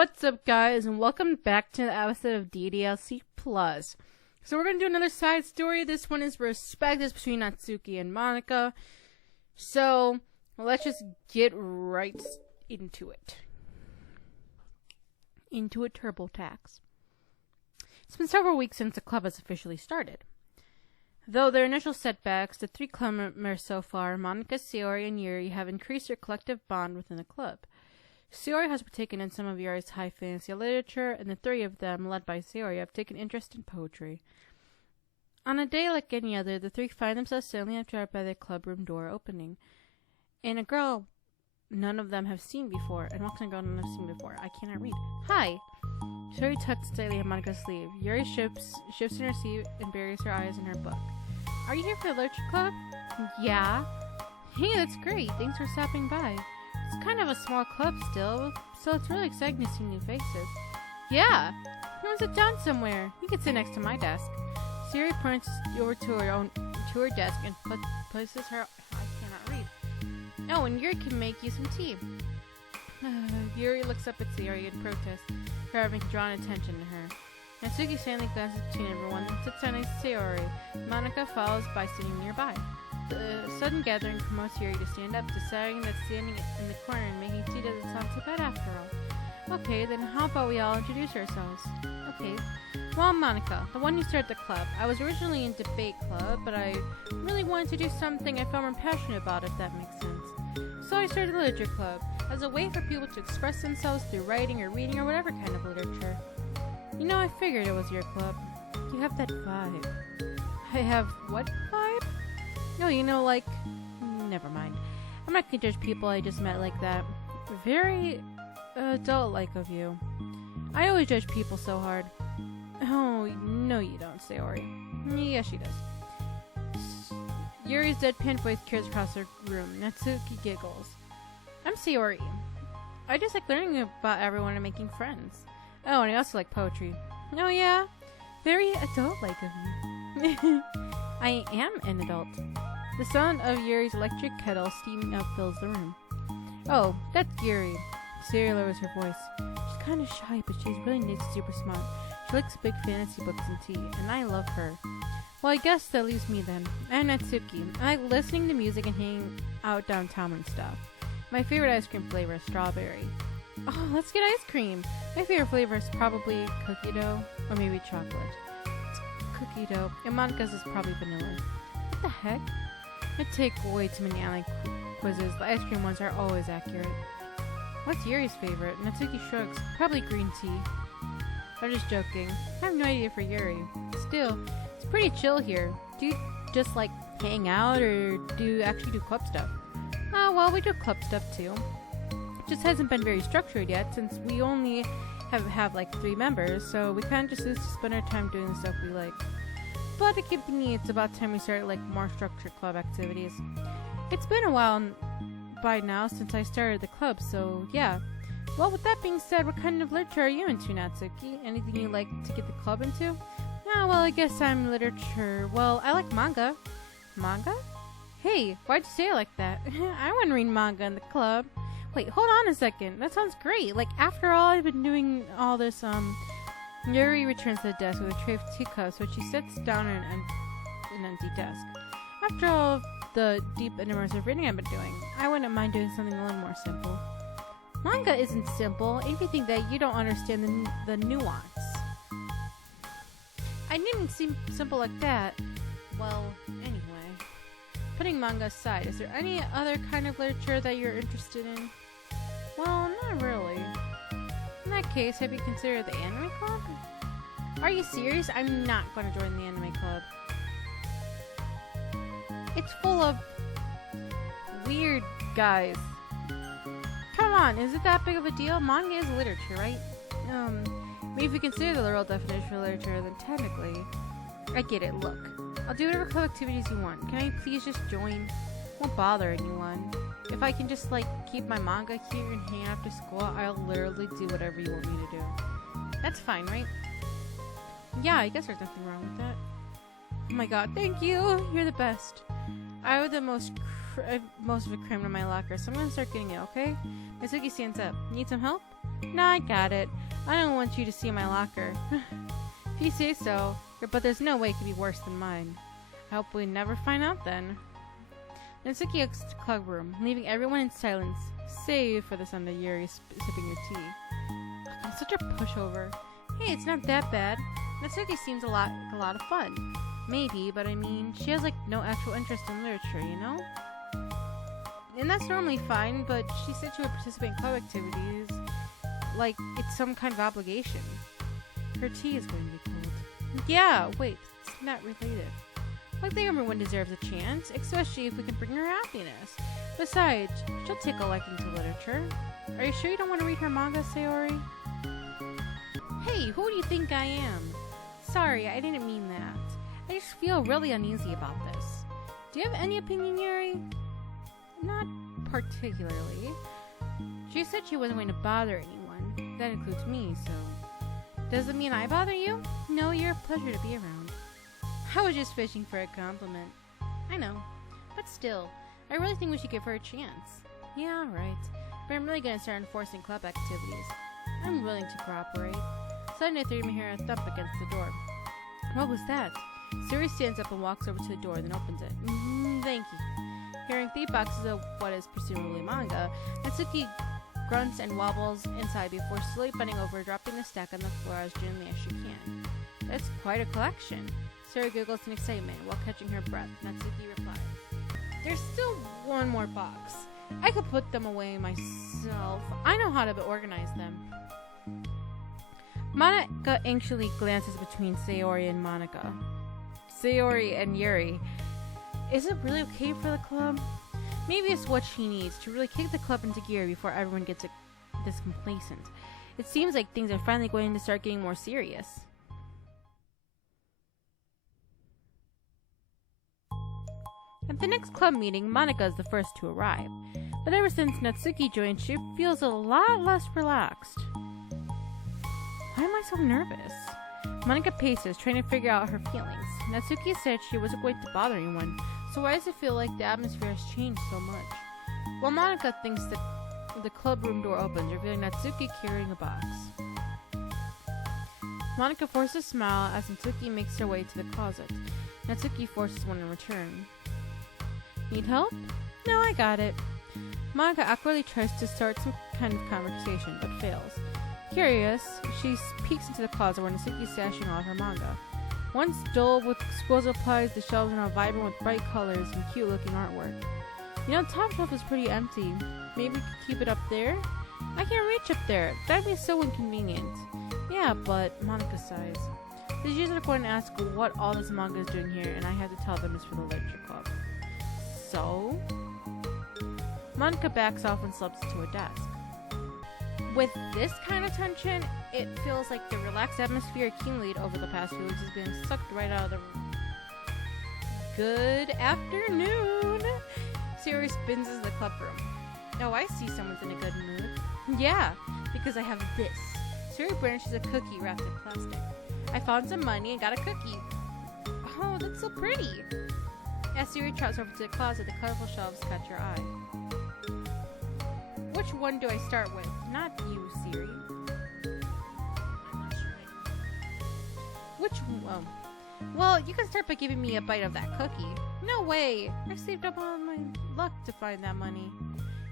What's up, guys, and welcome back to the episode of DDLC Plus. So we're going to do another side story. This one is respect is between Natsuki and Monica. So let's just get right into it. Into a TurboTax. It's been several weeks since the club has officially started. Though their initial setbacks, the three club members so far, Monica, Sayori, and Yuri, have increased their collective bond within the club. Sayori has partaken in some of Yuri's high fantasy literature, and the three of them, led by Sayori, have taken interest in poetry. On a day like any other, the three find themselves suddenly interrupted by the club room door opening, and a girl none of them have seen before, and walks in a girl none have seen before. I cannot read. Hi! Sayori tugs tightly at Monica's sleeve. Yuri shifts in her seat and buries her eyes in her book. Are you here for the literature club? Yeah. Hey, that's great. Thanks for stopping by. It's kind of a small club still, so it's really exciting to see new faces. Yeah! You want to sit down somewhere? You can sit next to my desk. Sayori points over to her desk and places her... I cannot read. Oh, and Yuri can make you some tea. Yuri looks up at Sayori in protest for having drawn attention to her. Natsuki silently glances between everyone and sits down next to Sayori. Monica follows by sitting nearby. The sudden gathering promotes Yuri to stand up, deciding that standing in the corner and making tea doesn't sound so bad after all. Okay, then how about we all introduce ourselves? Okay. Well, I'm Monica, the one who started the club. I was originally in debate club, but I really wanted to do something I felt more passionate about, if that makes sense. So I started the literature club, as a way for people to express themselves through writing or reading or whatever kind of literature. You know, I figured it was your club. You have that vibe. I have what vibe? No, you know, like... Never mind. I'm not gonna judge people I just met like that. Very adult-like of you. I always judge people so hard. Oh, no you don't, Sayori. Yes, she does. Yuri's deadpan voice carries across the room. Natsuki giggles. I'm Sayori. I just like learning about everyone and making friends. Oh, and I also like poetry. Oh, yeah? Very adult-like of you. I am an adult. The sound of Yuri's electric kettle steaming up fills the room. Oh, that's Yuri. Sayori lowers her voice. She's kind of shy, but she's really neat, super smart. She likes big fantasy books and tea, and I love her. Well, I guess that leaves me then. I'm Natsuki. I like listening to music and hanging out downtown and stuff. My favorite ice cream flavor is strawberry. Oh, let's get ice cream. My favorite flavor is probably cookie dough, or maybe chocolate. It's cookie dough, and Monica's is probably vanilla. What the heck? I take way too many online quizzes. The ice cream ones are always accurate. What's Yuri's favorite? Natsuki shrugs. Probably green tea. I'm just joking. I have no idea for Yuri. Still, it's pretty chill here. Do you just like hang out, or do you actually do club stuff? Oh, well, we do club stuff too. It just hasn't been very structured yet, since we only have like 3 members, so we kind of just used to spend our time doing the stuff we like. But to keep me, it's about time we started like more structured club activities. It's been a while by now since I started the club, so yeah. Well, with that being said, what kind of literature are you into, Natsuki? Anything you like to get the club into? Oh, well, I guess I'm literature. Well, I like manga. Manga? Hey, why'd you say it like that? I wouldn't read manga in the club. Wait, hold on a second. That sounds great. Like, after all I've been doing all this, Yuri returns to the desk with a tray of teacups, which she sets down on an empty desk. After all of the deep and immersive reading I've been doing, I wouldn't mind doing something a little more simple. Manga isn't simple. If you think that you don't understand the nuance. I didn't seem simple like that. Well, anyway. Putting manga aside, is there any other kind of literature that you're interested in? Well, not really. In that case, have you considered the anime club? Are you serious? I'm not going to join the anime club. It's full of weird guys. Come on, is it that big of a deal? Manga is literature, right? Maybe if you consider the literal definition of literature, then technically... I get it, look. I'll do whatever club activities you want. Can I please just join? Won't bother anyone. If I can just, like, keep my manga here and hang out after school, I'll literally do whatever you want me to do. That's fine, right? Yeah, I guess there's nothing wrong with that. Oh my god, thank you! You're the best. I have the most of a cream in my locker, so I'm gonna start getting it, okay? Natsuki stands up. Need some help? Nah, I got it. I don't want you to see my locker. If you say so, but there's no way it could be worse than mine. I hope we never find out then. Natsuki exits the club room, leaving everyone in silence, save for the sound of Yuri sipping her tea. I'm such a pushover. Hey, it's not that bad. Natsuki seems a lot of fun. Maybe, but I mean, she has like no actual interest in literature, you know? And that's normally fine, but she said she would participate in club activities like it's some kind of obligation. Her tea is going to be cold. Yeah, wait, it's not related. I think everyone deserves a chance, especially if we can bring her happiness. Besides, she'll take a liking to literature. Are you sure you don't want to read her manga, Sayori? Hey, who do you think I am? Sorry, I didn't mean that. I just feel really uneasy about this. Do you have any opinion, Yuri? Not particularly. She said she wasn't going to bother anyone. That includes me, so... Does it mean I bother you? No, you're a pleasure to be around. I was just fishing for a compliment. I know. But still, I really think we should give her a chance. Yeah, right. But I'm really going to start enforcing club activities. I'm willing to cooperate. Suddenly, I hear a thump against the door. What was that? Siri stands up and walks over to the door, then opens it. Thank you. Hearing 3 boxes of what is presumably manga, Natsuki grunts and wobbles inside before slowly bending over, dropping the stack on the floor as gently as she can. That's quite a collection. Siri giggles in excitement while catching her breath. Natsuki replies, there's still one more box. I could put them away myself. I know how to organize them. Monica anxiously glances between Sayori and Monica. Sayori and Yuri. Is it really okay for the club? Maybe it's what she needs to really kick the club into gear before everyone gets this complacent. It seems like things are finally going to start getting more serious. At the next club meeting, Monica is the first to arrive. But ever since Natsuki joined, she feels a lot less relaxed. Why am I so nervous? Monica paces, trying to figure out her feelings. Natsuki said she wasn't going to bother anyone, so why does it feel like the atmosphere has changed so much? Well, Monica thinks that the club room door opens, revealing Natsuki carrying a box. Monica forces a smile as Natsuki makes her way to the closet. Natsuki forces one in return. Need help? No, I got it. Monica awkwardly tries to start some kind of conversation, but fails. Curious, she peeks into the closet where Natsuki is stashing all of her manga. Once dull with exquisite supplies, the shelves are now vibrant with bright colors and cute-looking artwork. You know, top shelf is pretty empty. Maybe we could keep it up there? I can't reach up there. That'd be so inconvenient. Yeah, but Monica sighs. The users are going to ask what all this manga is doing here, and I have to tell them it's for the literature club. So? Monica backs off and slips to a desk. With this kind of tension, it feels like the relaxed atmosphere accumulated over the past few weeks is being sucked right out of the room. Good afternoon! Siri spins into the club room. Oh, I see someone's in a good mood. Yeah, because I have this. Siri brandishes a cookie wrapped in plastic. I found some money and got a cookie. Oh, that's so pretty! As Siri trots over to the closet, the colorful shelves catch her eye. Which one do I start with? Not you, Siri. I'm not sure. Which one? Well, you can start by giving me a bite of that cookie. No way! I saved up all my luck to find that money.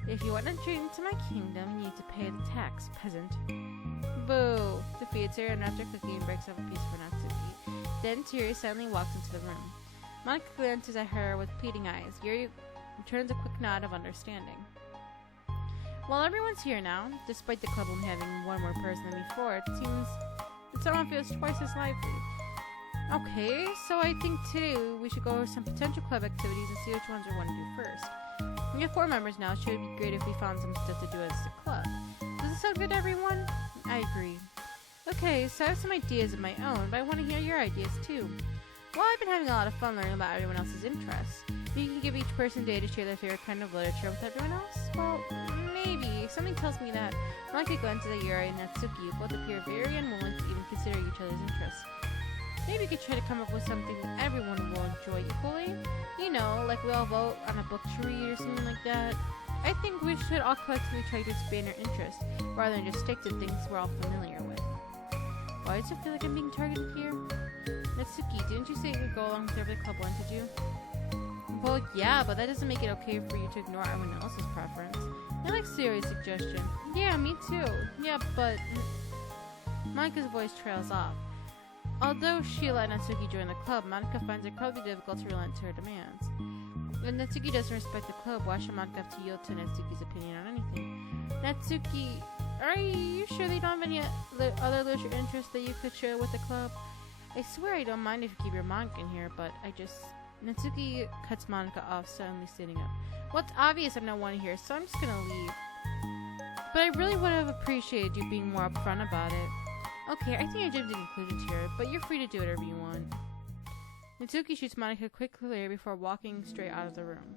If you want to join into my kingdom, you need to pay the tax, peasant. Boo! Defeats her and wraps her cookie and breaks off a piece for Natsuki. Then Siri suddenly walks into the room. Monica glances at her with pleading eyes. Yuri returns a quick nod of understanding. While everyone's here now, despite the club only having one more person than before, it seems that someone feels twice as lively. Okay, so I think today we should go over some potential club activities and see which ones we want to do first. We have 4 members now, so it would be great if we found some stuff to do as a club. Does this sound good to everyone? I agree. Okay, so I have some ideas of my own, but I want to hear your ideas too. Well, I've been having a lot of fun learning about everyone else's interests. Maybe you can give each person a day to share their favorite kind of literature with everyone else? Well, maybe. Something tells me that Monica glances at Yuri and Natsuki both appear very unwilling to even consider each other's interests. Maybe we could try to come up with something that everyone will enjoy equally. You know, like we all vote on a book to read or something like that. I think we should all collectively try to expand our interest, rather than just stick to things we're all familiar with. Why does it feel like I'm being targeted here? Natsuki, didn't you say you would go along with whatever the club wanted you? Well, yeah, but that doesn't make it okay for you to ignore everyone else's preference. I like Sayori's suggestion. Yeah, me too. Yeah, but... Monika's voice trails off. Although she let Natsuki join the club, Monika finds it incredibly difficult to relent to her demands. If Natsuki doesn't respect the club, why should Monika have to yield to Natsuki's opinion on anything? Natsuki, are you sure they don't have any other literature interests that you could share with the club? I swear I don't mind if you keep your manga in here, but I just... Natsuki cuts Monika off, suddenly sitting up. Well, it's obvious I'm not wanted here, so I'm just gonna leave. But I really would have appreciated you being more upfront about it. Okay, I think I jumped to conclusions here, but you're free to do whatever you want. Natsuki shoots Monika a quick glare before walking straight out of the room.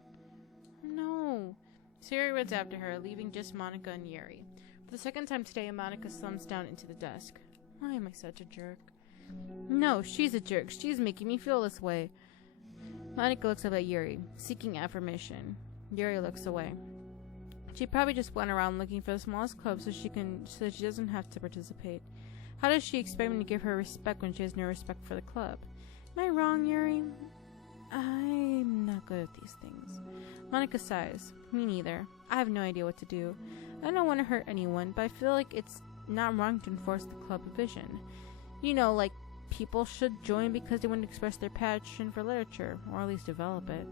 No. Sayori runs after her, leaving just Monika and Yuri. For the second time today, Monika slumps down into the desk. Why am I such a jerk? No, she's a jerk. She's making me feel this way. Monika looks up at Yuri, seeking affirmation. Yuri looks away. She probably just went around looking for the smallest club so she doesn't have to participate. How does she expect me to give her respect when she has no respect for the club? Am I wrong, Yuri? I'm not good at these things. Monika sighs. Me neither. I have no idea what to do. I don't want to hurt anyone, but I feel like it's not wrong to enforce the club vision. You know, like people should join because they want to express their passion for literature, or at least develop it.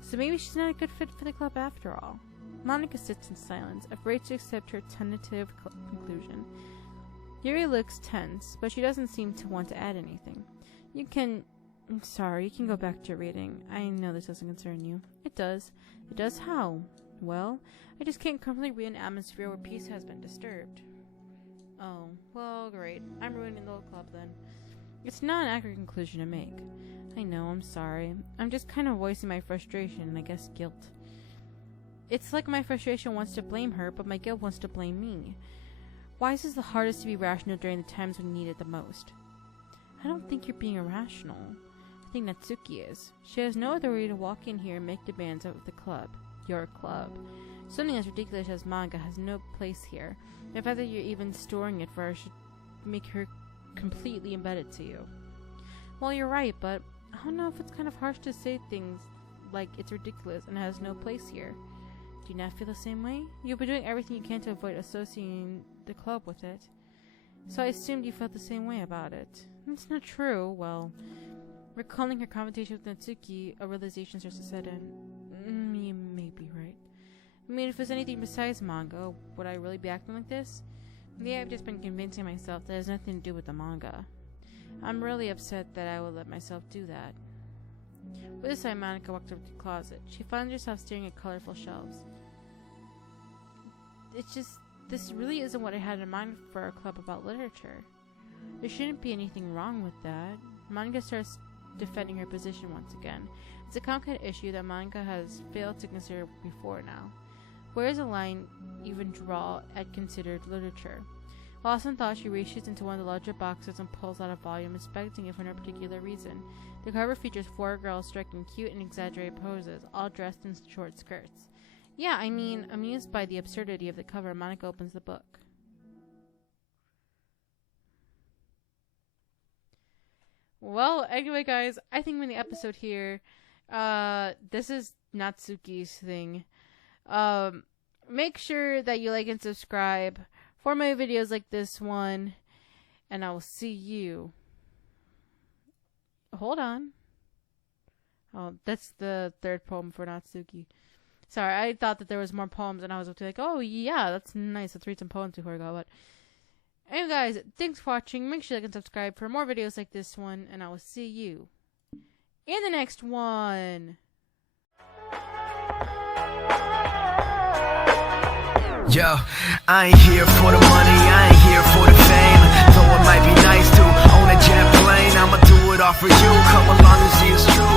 So maybe she's not a good fit for the club after all. Monika sits in silence, afraid to accept her tentative conclusion. Yuri looks tense, but she doesn't seem to want to add anything. I'm sorry, you can go back to your reading. I know this doesn't concern you. It does. It does how? Well, I just can't comfortably read an atmosphere where peace has been disturbed. Oh, well, great. I'm ruining the whole club then. It's not an accurate conclusion to make. I know, I'm sorry. I'm just kind of voicing my frustration and I guess guilt. It's like my frustration wants to blame her, but my guilt wants to blame me. Why is this the hardest to be rational during the times when you need it the most? I don't think you're being irrational. I think Natsuki is. She has no authority to walk in here and make demands of the club. Your club. Something as ridiculous as manga has no place here. The fact that you're even storing it for her should make her completely embedded to you. Well, you're right, but I don't know if it's kind of harsh to say things like it's ridiculous and has no place here. Do you not feel the same way? You've been doing everything you can to avoid associating the club with it. So I assumed you felt the same way about it. That's not true. Well, recalling her confrontation with Natsuki, a realization starts to set in. You may be right. I mean, if it's anything besides manga, would I really be acting like this? Maybe I've just been convincing myself that it has nothing to do with the manga. I'm really upset that I would let myself do that. With this time, Monika walked over to the closet. She finds herself staring at colorful shelves. This really isn't what I had in mind for a club about literature. There shouldn't be anything wrong with that. Monika starts defending her position once again. It's a complicated issue that Monika has failed to consider before now. Where is the line even draw at considered literature? Lost in thought, she reaches into one of the larger boxes and pulls out a volume, inspecting it for no particular reason. The cover features 4 girls striking cute and exaggerated poses, all dressed in short skirts. Yeah, I mean, amused by the absurdity of the cover, Monika opens the book. Well, anyway, guys, I think we're in the episode here. This is Natsuki's thing. Make sure that you like and subscribe for my videos like this one, and I will see you. Hold on. Oh, that's the 3rd poem for Natsuki. Sorry, I thought that there was more poems, and I was like, oh yeah, that's nice. Let's read some poems before I go. But anyway, guys, thanks for watching. Make sure you like and subscribe for more videos like this one, and I will see you in the next one. Yo, I ain't here for the money, I ain't here for the fame. Though it might be nice to own a jet plane, I'ma do it all for you. Come along and see it's true.